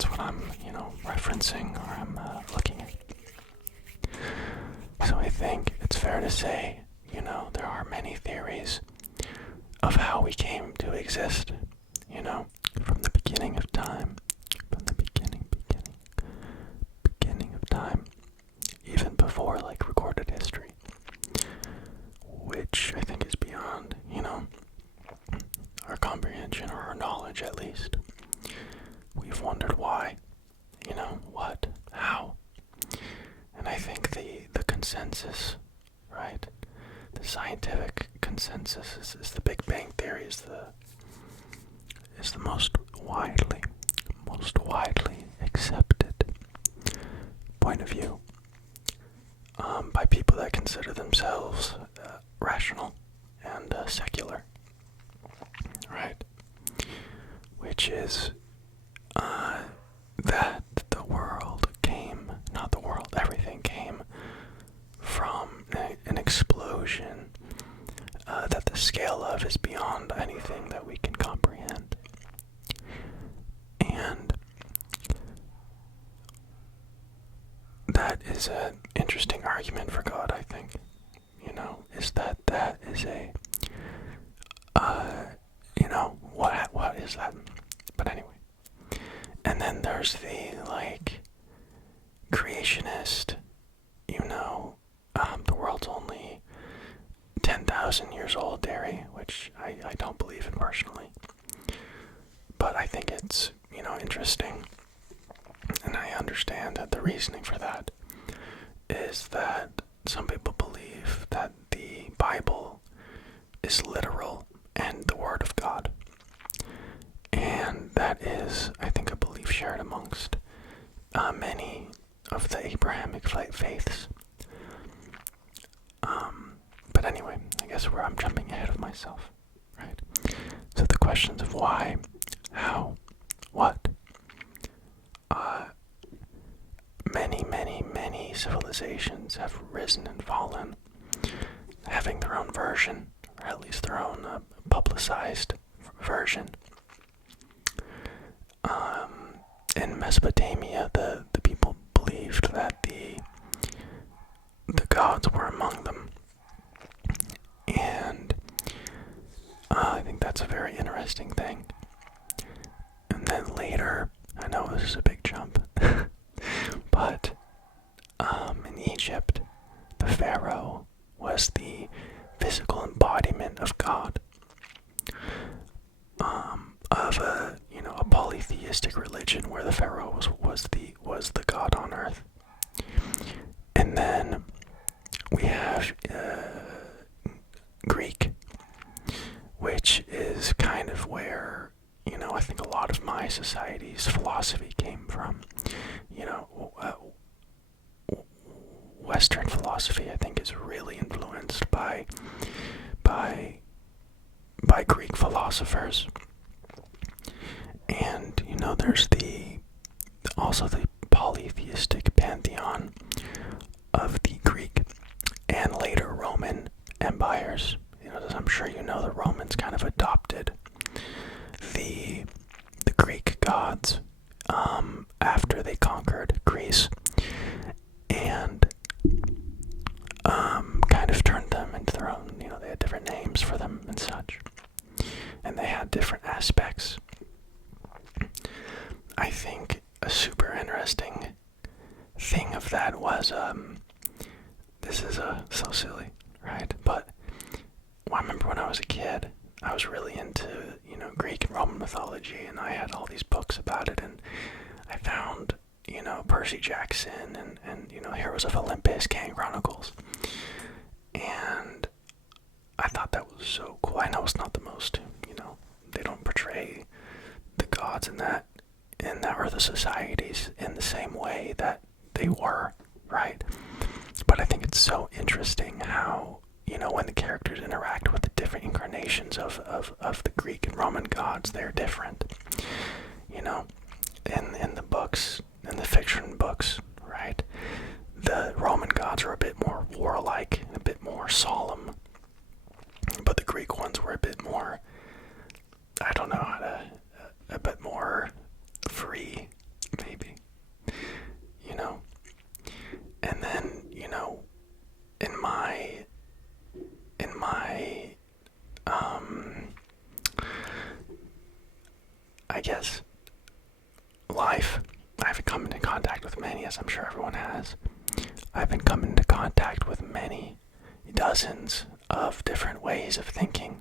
That's what I'm, referencing, or I'm looking at. So I think it's fair to say, there are many theories of how we came to exist, from the beginning of time, from the beginning of time, even before, like, recorded history, which I think is beyond, our comprehension, or our knowledge at least. We've wondered why, what, how, and I think the consensus, right, the scientific consensus is the Big Bang Theory is the most widely accepted point of view by people that consider themselves rational and secular, right? Which is that the world came, not the world, everything came from an explosion that the scale of is beyond anything that we can comprehend. And that is an interesting argument for God, I think. Is that is a, what is that? But anyway. And then there's the, creationist, the world's only 10,000 years old theory, which I don't believe in personally. But I think it's, interesting. And I understand that the reasoning for that is that some people believe that the Bible is literal and the Word of God. And that is, I think, a belief shared amongst many of the Abrahamic faiths. But anyway, I guess I'm jumping ahead of myself, right? So the questions of why, how, what, many civilizations have risen and fallen, having their own version, or at least their own publicized version. In Mesopotamia, the people believed that the gods were among them. And I think that's a very interesting thing. And then later, I know this is a big jump, but in Egypt, the pharaoh was the physical embodiment of God, of a polytheistic religion where the pharaoh was the god on earth. And then we have Greek, which is kind of where I think a lot of my society's philosophy came from. Western philosophy, I think, is really influenced by Greek philosophers. And there's also the polytheistic pantheon of the Greek and later Roman empires. As I'm sure the Romans kind of adopted the Greek gods after they conquered Greece, and kind of turned them into their own. They had different names for them and such, and they had different aspects. I think a super interesting thing of that was, this is so silly, right? But I remember when I was a kid, I was really into, Greek and Roman mythology, and I had all these books about it, and I found, Percy Jackson and Heroes of Olympus, Kang Chronicles, and I thought that was so cool. I know it's not the most, they don't portray the gods in that or the societies in the same way that they were, right? But I think it's so interesting how, when the characters interact with the different incarnations of the Greek and Roman gods, they're different. In the books, in the fiction books, right? The Roman gods are a bit more warlike, a bit more solemn, but the Greek ones were a bit more, a bit more free, I guess, life. I haven't come into contact with many, as I'm sure everyone has. I've been coming into contact with many, dozens of different ways of thinking.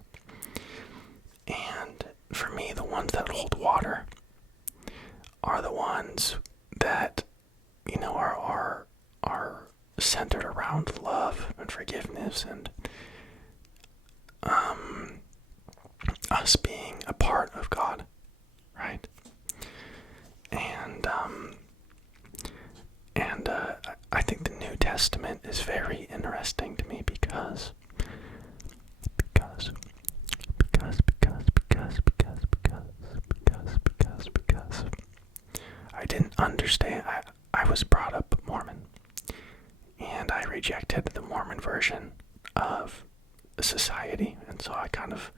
And for me, the ones that hold water are the ones that, are centered around love and forgiveness and us being a part of God, right? And I think the New Testament is very interesting to me because I didn't understand. I was brought up Mormon, and I rejected the Mormon version of society, and so I kind of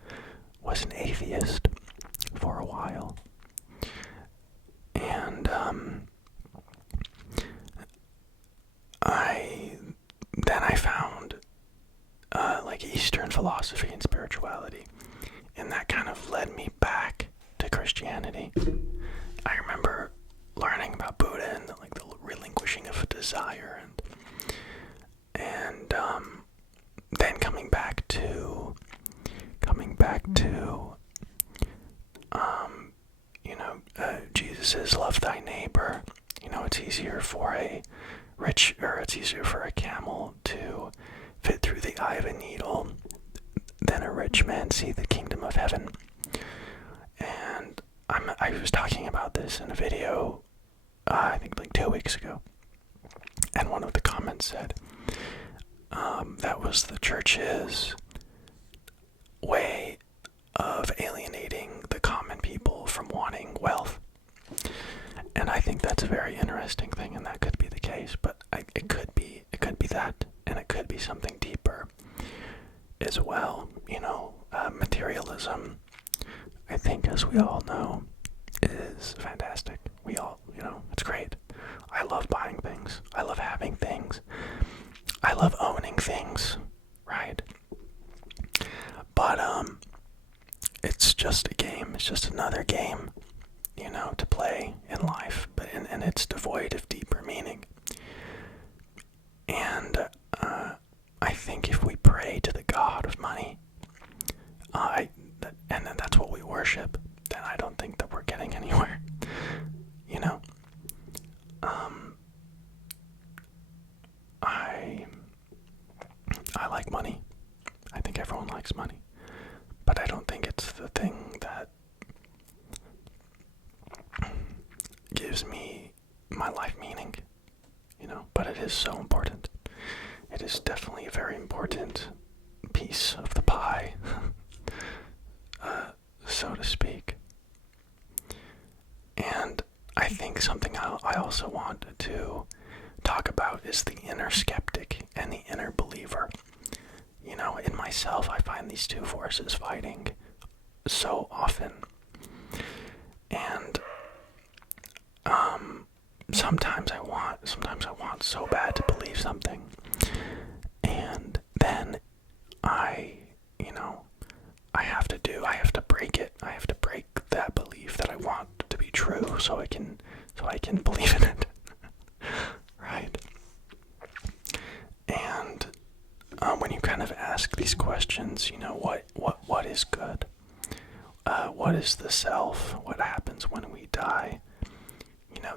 was an atheist for a while. And I found like Eastern philosophy and spirituality, and that kind of led me back to Christianity. I remember learning about Buddha and the relinquishing of desire, and then coming back to Jesus says, love thy neighbor. It's easier for it's easier for a camel to fit through the eye of a needle than a rich man see the kingdom of heaven. And I was talking about this in a video, I think 2 weeks ago, and one of the comments said that was the church's way of alienating the common people from wanting wealth. And I think that's a very interesting thing, and that could be the case, but it could be that, and it could be something deeper as well. Materialism, I think, as we all know, is fantastic. We all, it's great. I love buying things. I love having things. I love owning things, right? But it's just a game. It's just another game, to play in life, and it's devoid of deeper meaning. And I think if we pray to the god of money, and that's what we worship, then I don't think that we're getting anywhere. I like money. I think everyone likes money, but I don't think it's the thing that gives me my life meaning, but it is so important. It is definitely a very important piece of the pie, so to speak. And I think something I also want to talk about is the inner skeptic and the inner believer. In myself, I find these two forces fighting so often. And sometimes I want so bad to believe something, and then I have to break it. I have to break that belief that I want to be true, so I can believe in it, right? And when you kind of ask these questions, what is good? What is the self? What happens when we die?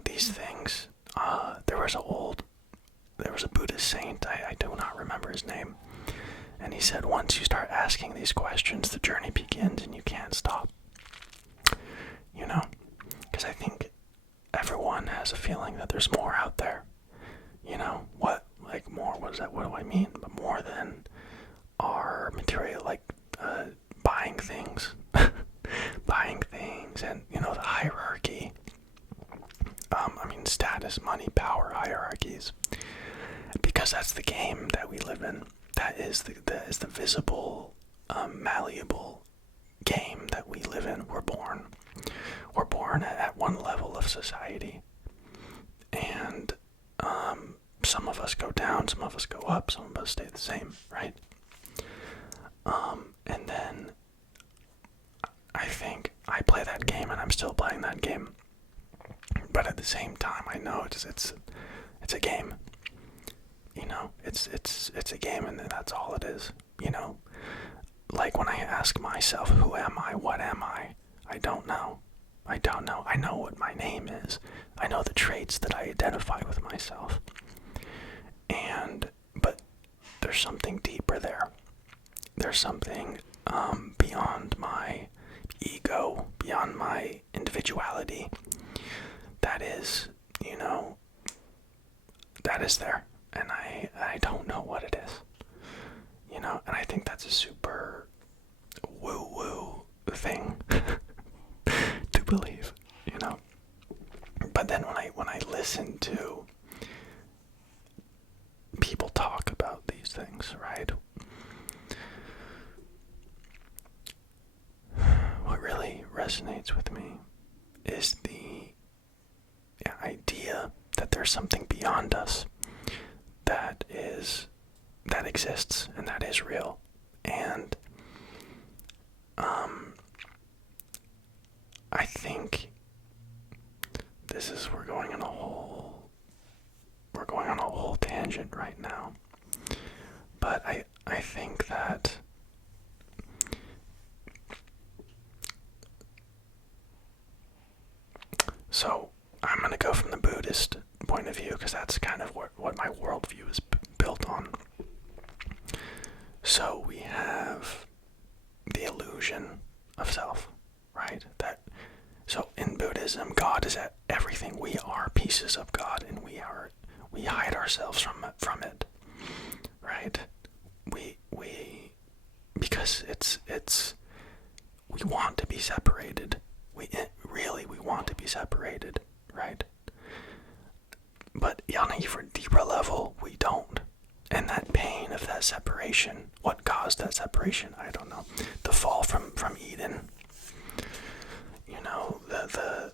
These things. There was a Buddhist saint, I do not remember his name, and he said once you start asking these questions, the journey begins and you can't stop. Because I think everyone has a feeling that there's more out there. More, what do I mean? But more than our material, buying things. Buying things, and, the hierarchy. Status, money, power hierarchies. Because that's the game that we live in. That is the visible, malleable game that we live in. We're born at one level of society. And some of us go down, some of us go up, some of us stay the same, right? And then I play that game, and I'm still playing that game. But at the same time, I know it's a game. You know, it's a game, and that's all it is. You know, like when I ask myself, who am I? What am I? I don't know. I don't know. I know what my name is. I know the traits that I identify with myself. But there's something deeper there. There's something beyond my ego, beyond my individuality, that is, you know, that is there. And I don't know what it is. You know, and I think that's a super woo-woo thing to believe, you know. But then when I listen to people talk about these things, right? What really resonates with me is the idea that there's something beyond us that exists and that is real. And I think we're going on a whole tangent right now. But I think that so I'm going to go from the Buddhist point of view, because that's kind of what my worldview is built on. So we have the illusion of self, right? So in Buddhism, God is at everything. We are pieces of God, and we hide ourselves from it, right? Because we want to be separated. We want to be separated, right? But on an even deeper level, we don't. And that pain of that separation, what caused that separation? I don't know. The fall from Eden. You know, the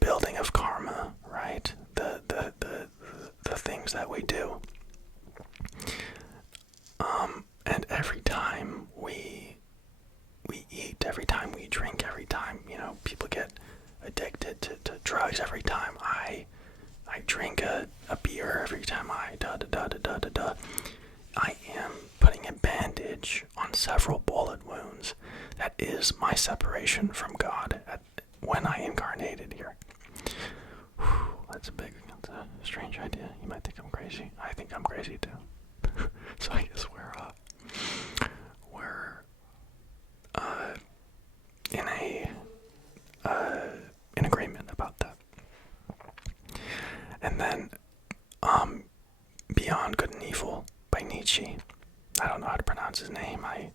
building of karma, right? The things that we do. And every time we eat, every time we drink, every time, you know, people get addicted to drugs, every time I drink a beer, every time I I am putting a bandage on several bullet wounds. That is my separation from God when I incarnated here. Whew, that's a strange idea. You might think I'm crazy. I think I'm crazy too. So I guess we're in agreement about that. And then Beyond Good and Evil by Nietzsche. I don't know how to pronounce his name. I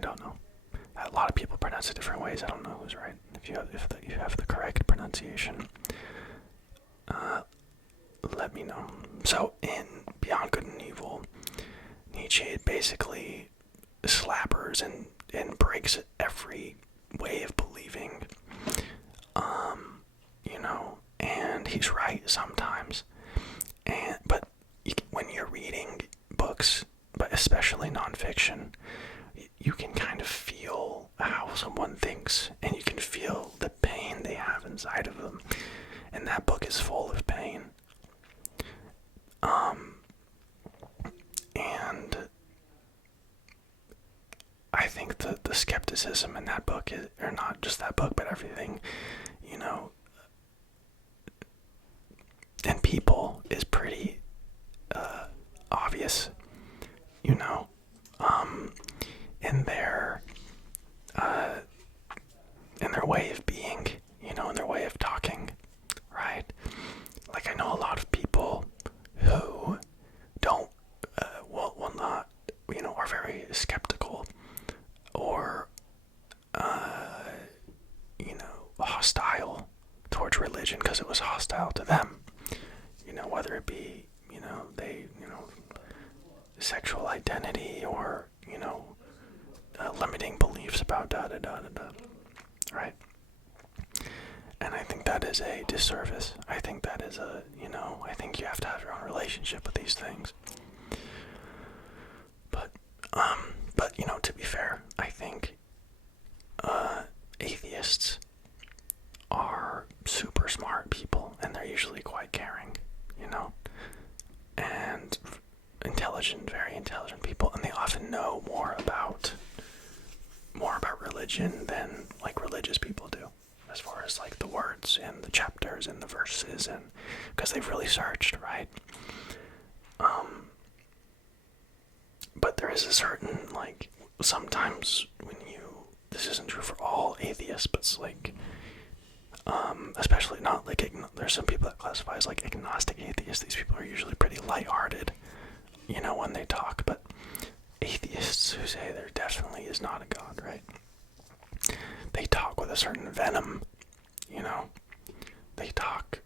don't know. A lot of people pronounce it different ways. I don't know who's right. If you have the correct pronunciation, let me know. So in Beyond Good and Evil, Nietzsche basically slappers and breaks every way of believing. You know, and he's right sometimes. But when you're reading books, but especially nonfiction, you can kind of feel how someone thinks, and you can feel the pain they have inside of them. And that book is full of pain. And I think the skepticism in that book or not just that book, but everything, you know, and people is pretty obvious, you know, in their way of being, you know, in their way of talking, right? Like, I know a lot of people who don't, will not, you know, are very skeptical or, you know, hostile towards religion because it was hostile to them. You know, whether it be, you know, sexual identity or, you know, limiting beliefs about right? And I think that is a disservice. I think that is I think you have to have your own relationship with these things. But you know, to be fair, I think atheists are super smart people, and they're usually quite caring, and intelligent, very intelligent people, and they often know more about religion than like religious people do, as far as like the words and the chapters and the verses, and because they've really searched, right? But there is a certain, like, sometimes when this isn't true for all atheists, but it's like, especially not like, there's some people that classify as like agnostic atheists. These people are usually pretty lighthearted, when they talk, but atheists who say there definitely is not a God, right? They talk with a certain venom, they talk,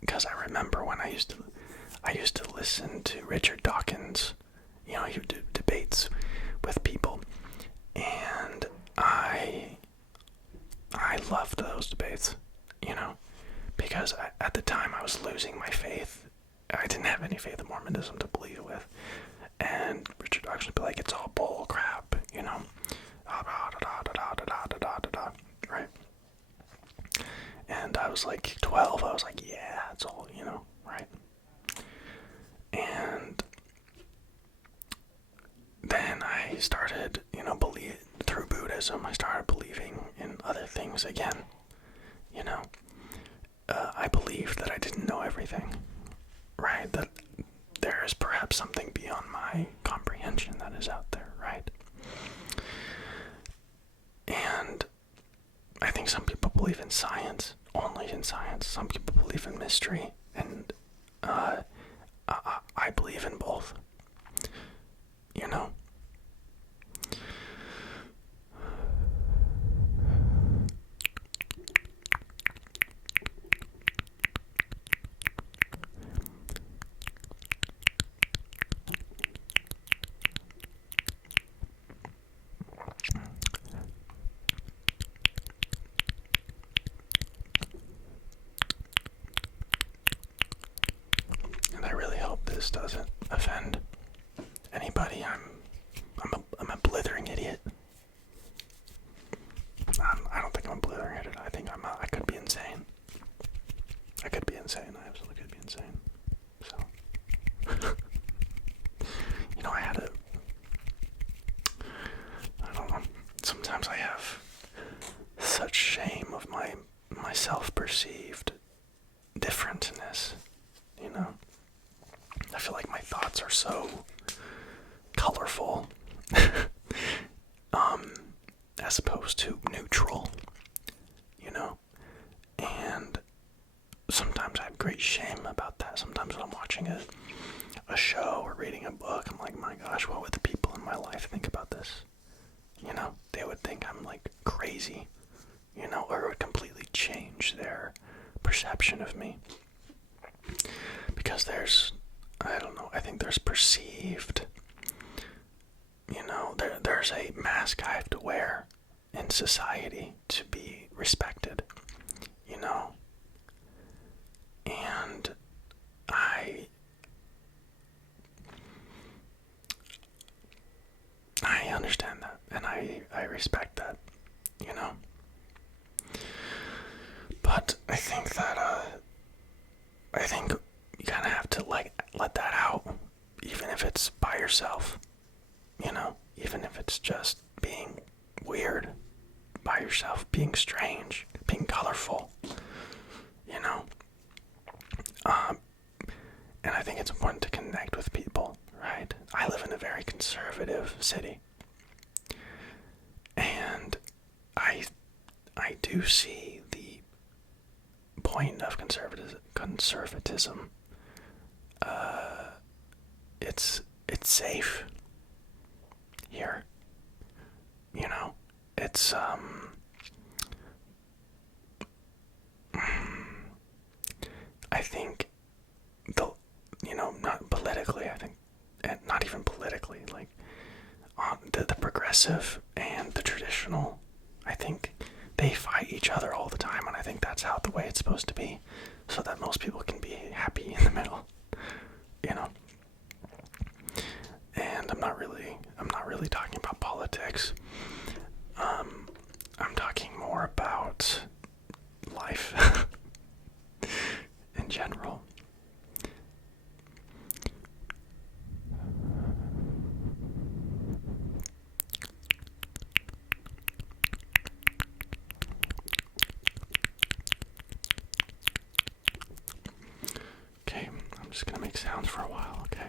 because I remember when I used to listen to Richard Dawkins, he would do debates with people, and I loved those debates, because at the time I was losing my faith. I didn't have any faith in Mormonism to believe with, and Richard Dawkins would be like, it's all bull crap, right? And I was like 12, I was like, yeah, it's all, right? And then I started, through Buddhism, I started believing in other things again, I believed that I didn't know everything, right? That there is perhaps something beyond my comprehension that is out there, right? And I think some people believe in science, only in science. Some people believe in mystery, and I believe in both, And I really hope this doesn't offend anybody. I'm a blithering idiot. I don't think I'm a blithering idiot. I think I could be insane. I could be insane. I absolutely could be insane. So, I don't know. Sometimes I have such shame of my self-perceived differentness, I feel like my thoughts are so colorful, as opposed to neutral, and sometimes I have great shame about that. Sometimes when I'm watching a show or reading a book, I'm like, my gosh, what would the people in my life think about this? They would think I'm like crazy, or it would completely change their perception of me. Because I don't know, I think there's perceived, there's a mask I have to wear in society to be respected, and I understand that, and I respect that, but I think that, you kind of have to let that out, even if it's by yourself, even if it's just being weird by yourself, being strange, being colorful, and I think it's important to connect with people, right? I live in a very conservative city, and I do see the point of conservatism. It's safe here, it's I think not politically, I think, and not even politically, like the progressive and the traditional, I think they fight each other all the time, and I think that's the way it's supposed to be, so that most people can be happy in the middle, And I'm not really talking about politics. I'm talking more about life in general. Okay, I'm just gonna make sounds for a while, okay?